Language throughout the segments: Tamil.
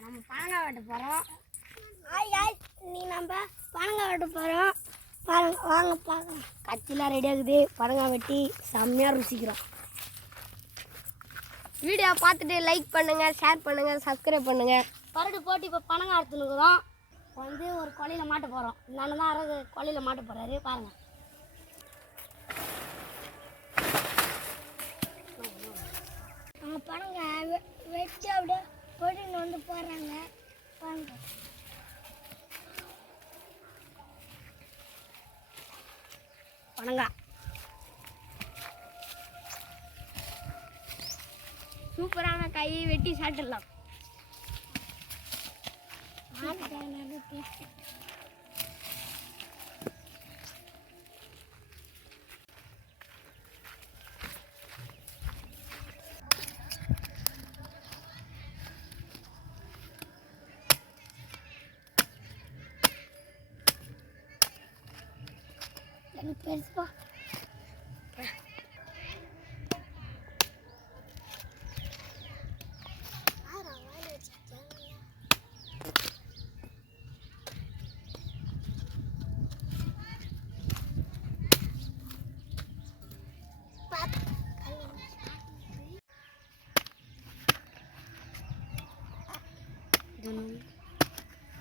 நம்ம பனங்காய் வெட்ட போகிறோம் ஆய் ஆய் நீ நம்ம பனங்காய் வெட்ட போகிறோம் பாருங்க வாங்க பார்க்கலாம் கத்திலாம் ரெடி ஆகுது. பனங்காய் வெட்டி செம்மையாக ருசிக்கிறோம். வீடியோ பார்த்துட்டு லைக் பண்ணுங்க ஷேர் பண்ணுங்க சப்ஸ்கிரைப் பண்ணுங்க. பரடு போட்டு இப்போ பனங்காய் எடுத்துனுக்குறோம் இப்போ வந்து ஒரு கொலையில் மாட்ட போகிறோம் நான் தான் அறகு கொலையில் மாட்ட போகிறாரு பாருங்க. அவங்க பனங்காய் வெ- வெட்டி அப்படியே போட்டுன்னு வந்து போடுறாங்க பாருங்க பனங்காய் சூப்பரான கையை வெட்டி சாப்பிடலாம். Peris bak. Ganun.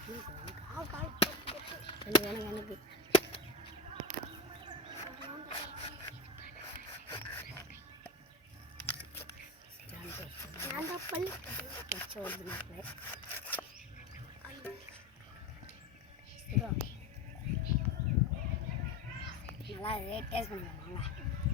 Ganun. balik ka rin sa chod na pre. Ay. Mo na mga.